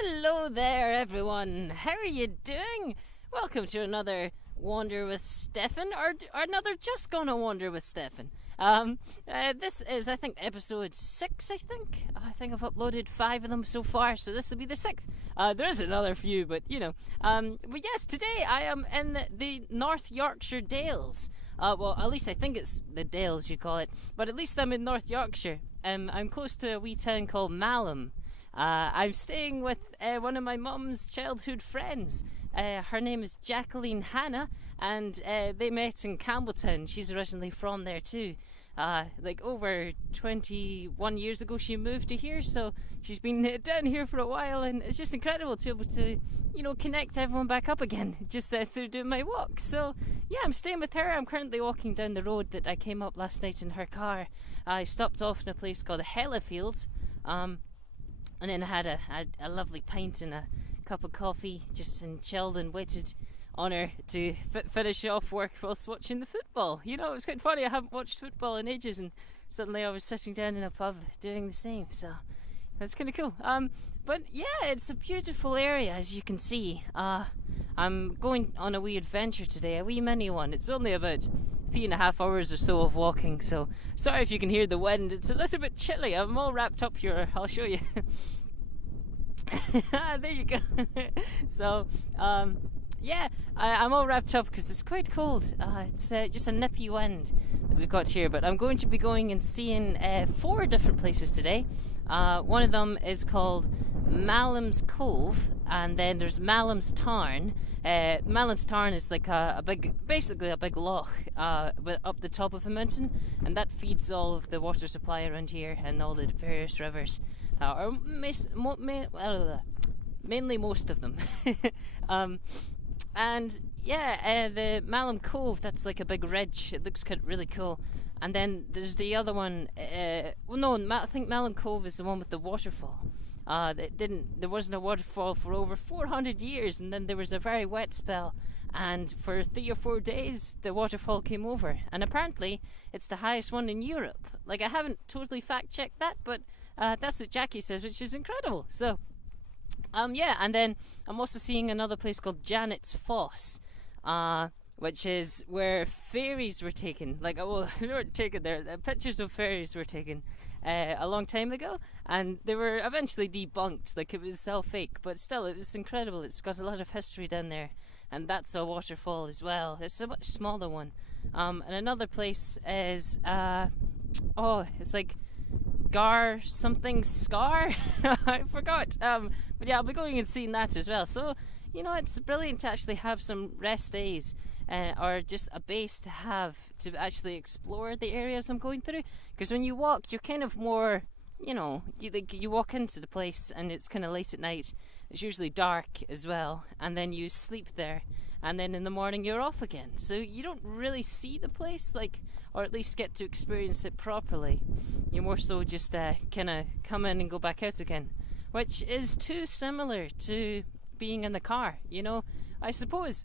Hello there, everyone. How are you doing? Welcome to another Wander with Stefan, or another Just Gonna Wander with Stefan. This is, I think, episode 6, I think I've uploaded 5 of them so far, so this will be the 6th. There is another few, but, But yes, today I am in the North Yorkshire Dales. Well, at least I think it's the Dales, you call it, but at least I'm in North Yorkshire. I'm close to a wee town called Malham. I'm staying with one of my mum's childhood friends. Her name is Jacqueline Hannah, and they met in Campbelltown. She's originally from there too. Over 21 years ago she moved to here, so she's been down here for a while, and it's just incredible to be able to, connect everyone back up again just through doing my walk. So yeah, I'm staying with her. I'm currently walking down the road that I came up last night in her car. I stopped off in a place called Hellafield, and then I had a lovely pint and a cup of coffee, just and chilled and waited on her to finish off work whilst watching the football. It was quite funny. I haven't watched football in ages, and suddenly I was sitting down in a pub doing the same. So that's kind of cool. But yeah, it's a beautiful area, as you can see. I'm going on a wee adventure today, a wee mini one. It's only about 3.5 hours or so of walking, so sorry if you can hear the wind. It's a little bit chilly. I'm all wrapped up here. I'll show you. There you go. So I'm all wrapped up because it's quite cold. It's just a nippy wind that we've got here, but I'm going to be going and seeing 4 different places today. One of them is called Malham's Cove, and then there's Malham's Tarn. Malham's Tarn is like basically a big loch up the top of a mountain, and that feeds all of the water supply around here and all the various rivers, mainly most of them. The Malham Cove, that's like a big ridge. It looks really cool. And then there's the other one. I think Malham Cove is the one with the waterfall. There wasn't a waterfall for over 400 years, and then there was a very wet spell, and for 3 or 4 days the waterfall came over, and apparently it's the highest one in Europe. I haven't totally fact checked that, but that's what Jackie says, which is incredible. So and then I'm also seeing another place called Janet's Foss, which is where ferries were taken. They weren't taken there. Pictures of ferries were taken a long time ago, and they were eventually debunked. It was all fake, but still, it was incredible. It's got a lot of history down there, and that's a waterfall as well. It's a much smaller one. And another place is it's like Gar something Scar. I forgot. But yeah, I'll be going and seeing that as well. So it's brilliant to actually have some rest days, or just a base to have to actually explore the areas I'm going through. Because when you walk, you're kind of more, you walk into the place and it's kind of late at night. It's usually dark as well, and then you sleep there, and then in the morning you're off again. So you don't really see the place, or at least get to experience it properly. You more so just kind of come in and go back out again, which is too similar to being in the car. I suppose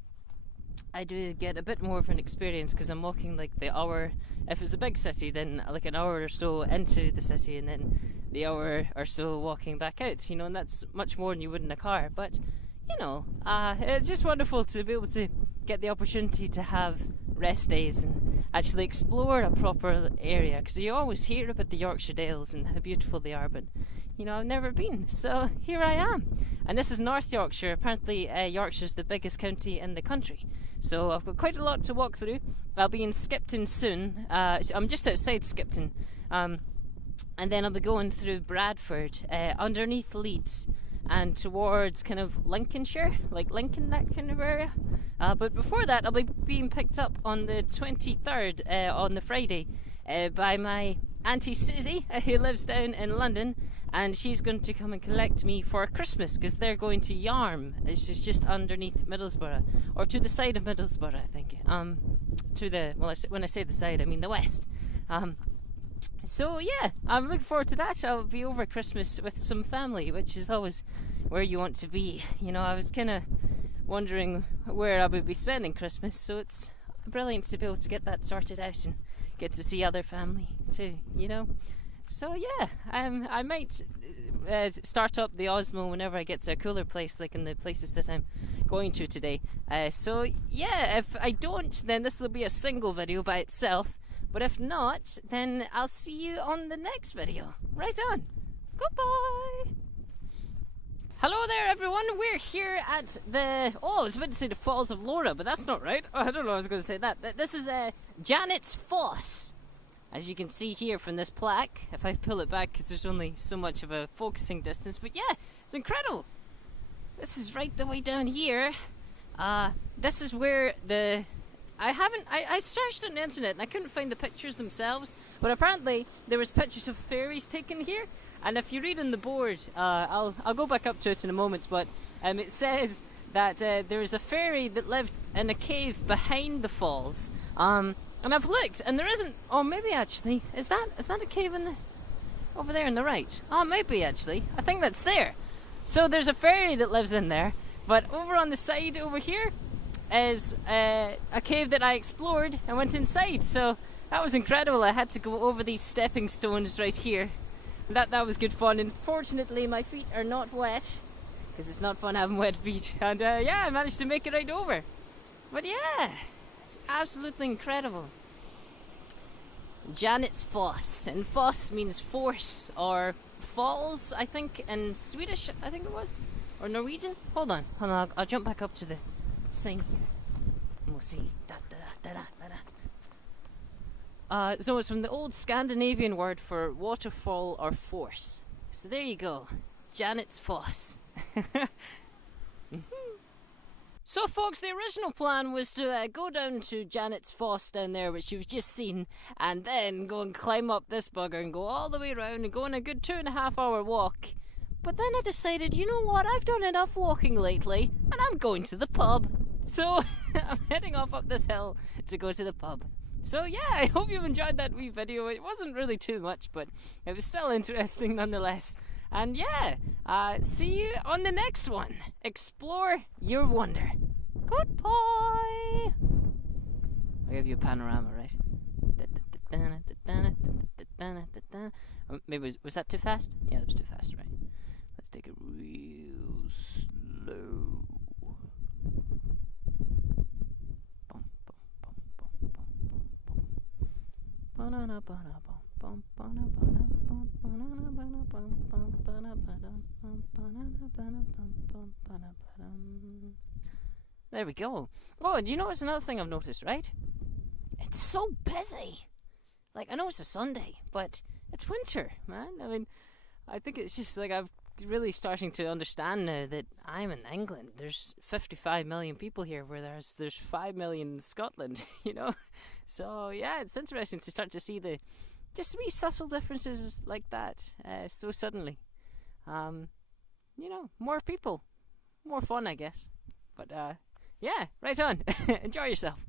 I do get a bit more of an experience because I'm walking the hour. If it's a big city, then an hour or so into the city, and then the hour or so walking back out, and that's much more than you would in a car. But it's just wonderful to be able to get the opportunity to have rest days and actually explore a proper area, because you always hear about the Yorkshire Dales and how beautiful they are, but I've never been, so here I am. And this is North Yorkshire. Apparently Yorkshire's the biggest county in the country, so I've got quite a lot to walk through. I'll be in Skipton soon. I'm just outside Skipton, and then I'll be going through Bradford, underneath Leeds, and towards kind of Lincolnshire, Lincoln, that kind of area. But before that, I'll be being picked up on the 23rd, on the Friday, by my Auntie Susie, who lives down in London, and she's going to come and collect me for Christmas, because they're going to Yarm, which is just underneath Middlesbrough, or to the side of Middlesbrough, I think. When I say the side, I mean the west. So yeah, I'm looking forward to that. I'll be over Christmas with some family, which is always where you want to be. I was kind of wondering where I would be spending Christmas, so it's brilliant to be able to get that sorted out and get to see other family too. So yeah, I might start up the Osmo whenever I get to a cooler place, like in the places that I'm going to today. So yeah, if I don't, then this will be a single video by itself. But if not, then I'll see you on the next video. Right on. Goodbye. Hello there, everyone. We're here at the... Oh, I was about to say the Falls of Laura, but that's not right. Oh, I don't know I was going to say that. This is Janet's Foss. As you can see here from this plaque, if I pull it back because there's only so much of a focusing distance. But yeah, it's incredible. This is right the way down here. This is where the... I searched on the internet and I couldn't find the pictures themselves, but apparently there was pictures of fairies taken here. And if you read on the board, I'll go back up to it in a moment, but it says that there is a fairy that lived in a cave behind the falls. And I've looked, and there isn't. Oh, maybe actually, is that a cave over there on the right? Oh, maybe actually. I think that's there. So there's a fairy that lives in there, but over on the side over here is a cave that I explored and went inside. So that was incredible. I had to go over these stepping stones right here. That was good fun. Unfortunately, my feet are not wet because it's not fun having wet feet. And yeah, I managed to make it right over. But yeah, it's absolutely incredible. Janet's Foss, and Foss means force or falls, I think, in Swedish. I think it was, or Norwegian. Hold on. I'll jump back up to the sign here, and we'll see. So it's from the old Scandinavian word for waterfall or force. So there you go, Janet's Foss. So folks, the original plan was to go down to Janet's Foss down there, which you've just seen, and then go and climb up this bugger and go all the way around and go on a good 2.5 hour walk. But then I decided, you know what, I've done enough walking lately, and I'm going to the pub. So I'm heading off up this hill to go to the pub. So yeah, I hope you've enjoyed that wee video. It wasn't really too much, but it was still interesting nonetheless. And yeah, see you on the next one. Explore your wonder. Goodbye. I'll give you a panorama, right? Maybe was that too fast? Yeah, that was too fast, right? Let's take it real slow. There we go. Oh, and you know, it's another thing I've noticed, right? It's so busy. Like, I know it's a Sunday, but it's winter, man. I mean, I think it's just like I'm really starting to understand now that I'm in England. There's 55 million people here, where there's 5 million in Scotland, you know? So, yeah, it's interesting to start to see the just wee subtle differences like that so suddenly. You know, more people. More fun, I guess. But, yeah, right on. Enjoy yourself.